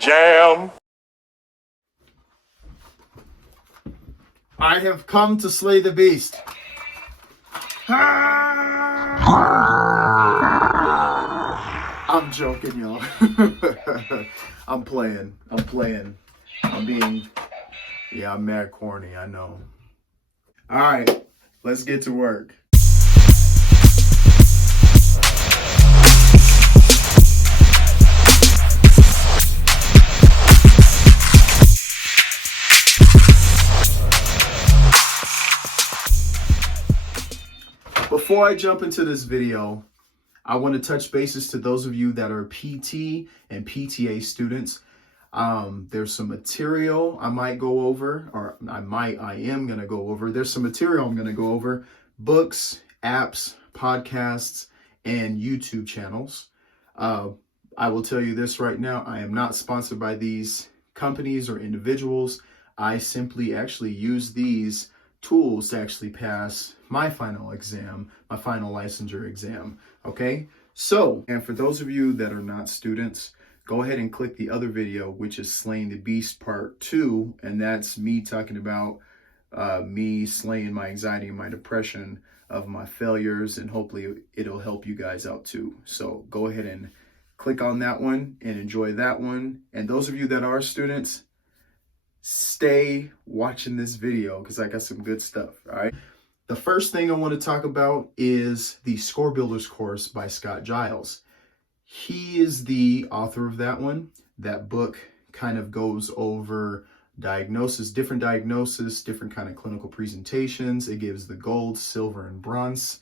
Jam. I have come to slay the beast. I'm joking, y'all. I'm playing. I'm mad corny, I know. All right, let's get to work. Before I jump into this video, I want to touch bases to those of you that are PT and PTA students. There's some material I might go over, or I am going to go over. There's some material I'm going to go over: books, apps, podcasts, and YouTube channels. I will tell you this right now. I am not sponsored by these companies or individuals. I simply actually use these tools to actually pass my final exam, my final licensure exam. Okay, so, and for those of you that are not students, go ahead and click the other video, which is Slaying the Beast Part 2, and that's me talking about me slaying my anxiety and my depression of my failures, and hopefully it'll help you guys out too. So go ahead and click on that one and enjoy that one. And those of you that are students, stay watching this video because I got some good stuff. All right. The first thing I want to talk about is the Score Builders course by Scott Giles. He is the author of that one. That book kind of goes over different diagnosis, different kind of clinical presentations. It gives the gold, silver, and bronze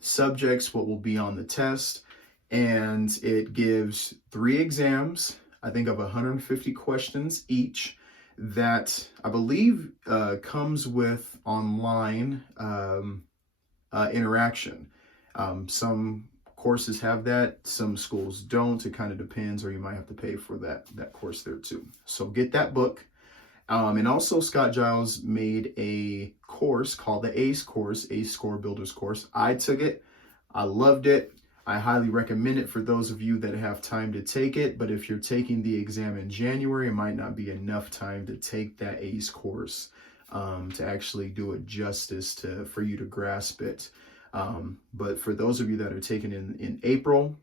subjects, what will be on the test. And it gives 3 exams, I think of 150 questions each, that I believe comes with online interaction. Some courses have that, some schools don't. It kind of depends, or you might have to pay for that course there too. So get that book. And also Scott Giles made a course called the ACE course, ACE Score Builders course. I took it. I loved it. I highly recommend it for those of you that have time to take it, but if you're taking the exam in January, it might not be enough time to take that ACE course to actually do it justice for you to grasp it. But for those of you that are taking it in April,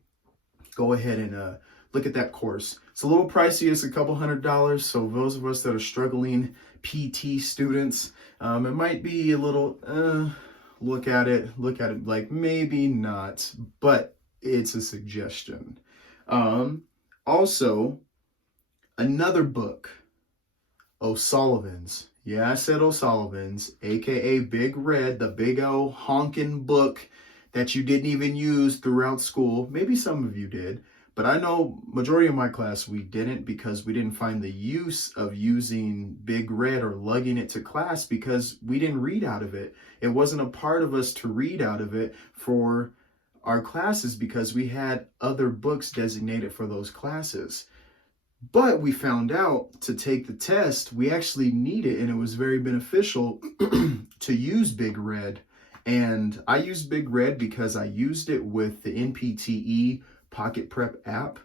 go ahead and look at that course. It's a little pricey. It's a couple $100. So those of us that are struggling PT students, it might be a little, look at it like maybe not, but it's a suggestion. Also, another book, O'Sullivan's. Yeah, I said O'Sullivan's, aka Big Red, the big old honking book that you didn't even use throughout school. Maybe some of you did, but I know majority of my class we didn't, because we didn't find the use of using Big Red or lugging it to class because we didn't read out of it. It wasn't a part of us to read out of it for our classes because we had other books designated for those classes. But we found out to take the test, we actually need it, and it was very beneficial to use Big Red. And I used Big Red because I used it with the NPTE Pocket Prep app,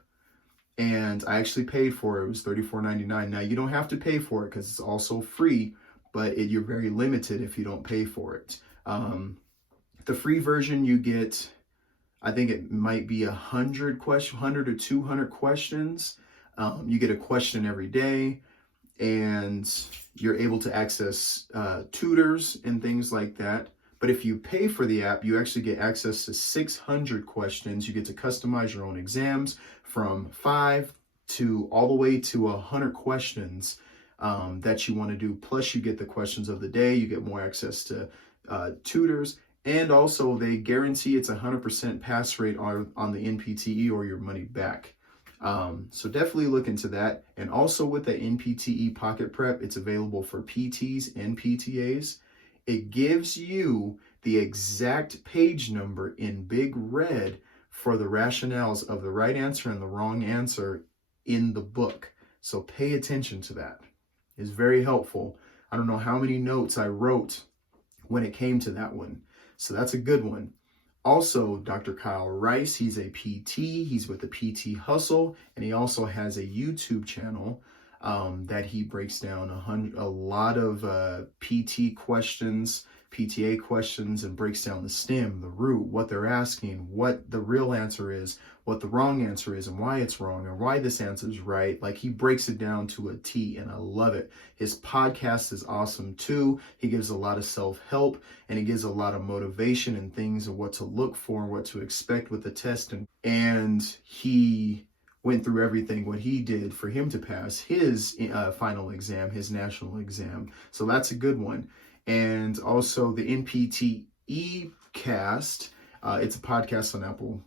and I actually paid for it. It was $34.99. Now, you don't have to pay for it because it's also free, but you're very limited if you don't pay for it. The free version, you get, I think it might be 100 or 200 questions. You get a question every day, and you're able to access tutors and things like that. But if you pay for the app, you actually get access to 600 questions. You get to customize your own exams from 5 to all the way to 100 questions that you want to do. Plus, you get the questions of the day. You get more access to tutors. And also, they guarantee it's 100% pass rate on the NPTE or your money back. So definitely look into that. And also with the NPTE Pocket Prep, it's available for PTs and PTAs. It gives you the exact page number in Big Red for the rationales of the right answer and the wrong answer in the book. So pay attention to that. It's very helpful. I don't know how many notes I wrote when it came to that one. So that's a good one. Also, Dr. Kyle Rice, he's a PT. He's with the PT Hustle, and he also has a YouTube channel that he breaks down a lot of PT questions, PTA questions, and breaks down the stem, the root, what they're asking, what the real answer is, what the wrong answer is, and why it's wrong, and why this answer is right. Like, he breaks it down to a T, and I love it. His podcast is awesome too. He gives a lot of self-help, and he gives a lot of motivation and things of what to look for and what to expect with the test. And he went through everything what he did for him to pass his final exam, his national exam. So that's a good one. And also the NPTE cast, it's a podcast on Apple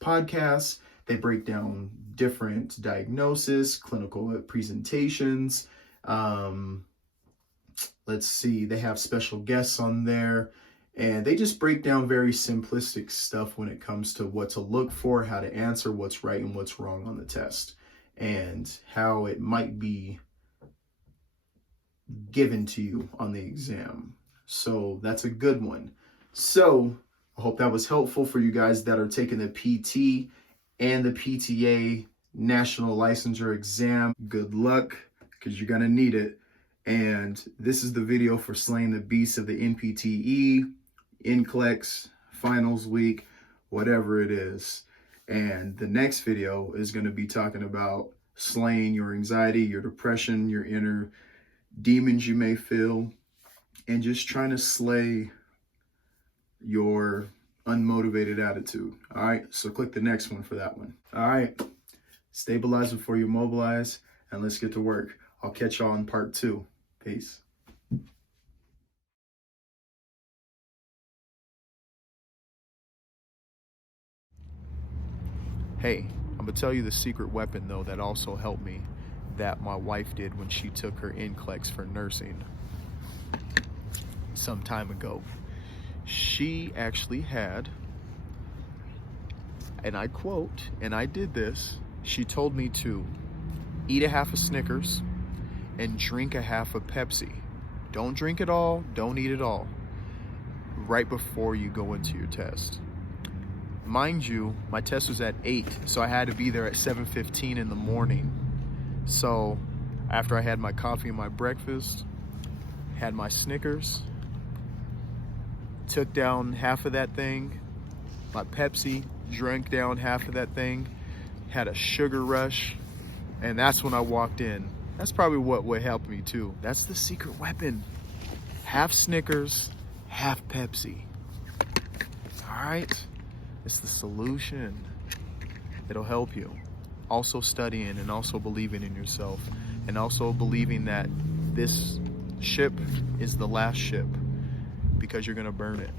Podcasts. They break down different diagnosis, clinical presentations. Let's see, they have special guests on there, and they just break down very simplistic stuff when it comes to what to look for, how to answer, what's right and what's wrong on the test, and how it might be given to you on the exam. So that's a good one. So I hope that was helpful for you guys that are taking the PT and the PTA National Licensure Exam. Good luck, because you're going to need it. And this is the video for slaying the beast of the NPTE, NCLEX, finals week, whatever it is. And the next video is going to be talking about slaying your anxiety, your depression, your inner demons you may feel, and just trying to slay your unmotivated attitude. All right, so click the next one for that one. All right, stabilize before you mobilize, and let's get to work. I'll catch y'all in part 2. Peace. Hey, I'm gonna tell you the secret weapon though that also helped me, that my wife did when she took her NCLEX for nursing some time ago. She actually had, and I quote, and I did this, she told me to eat a half a Snickers and drink a half a Pepsi. Don't drink it all, don't eat it all, right before you go into your test. Mind you, my test was at 8, so I had to be there at 7:15 in the morning. So after I had my coffee and my breakfast, had my Snickers, took down half of that thing, my Pepsi, drank down half of that thing, had a sugar rush, and that's when I walked in. That's probably what would help me too. That's the secret weapon. Half Snickers, half Pepsi. All right, it's the solution. It'll help you. Also studying and also believing in yourself, and also believing that this ship is the last ship, because you're gonna burn it.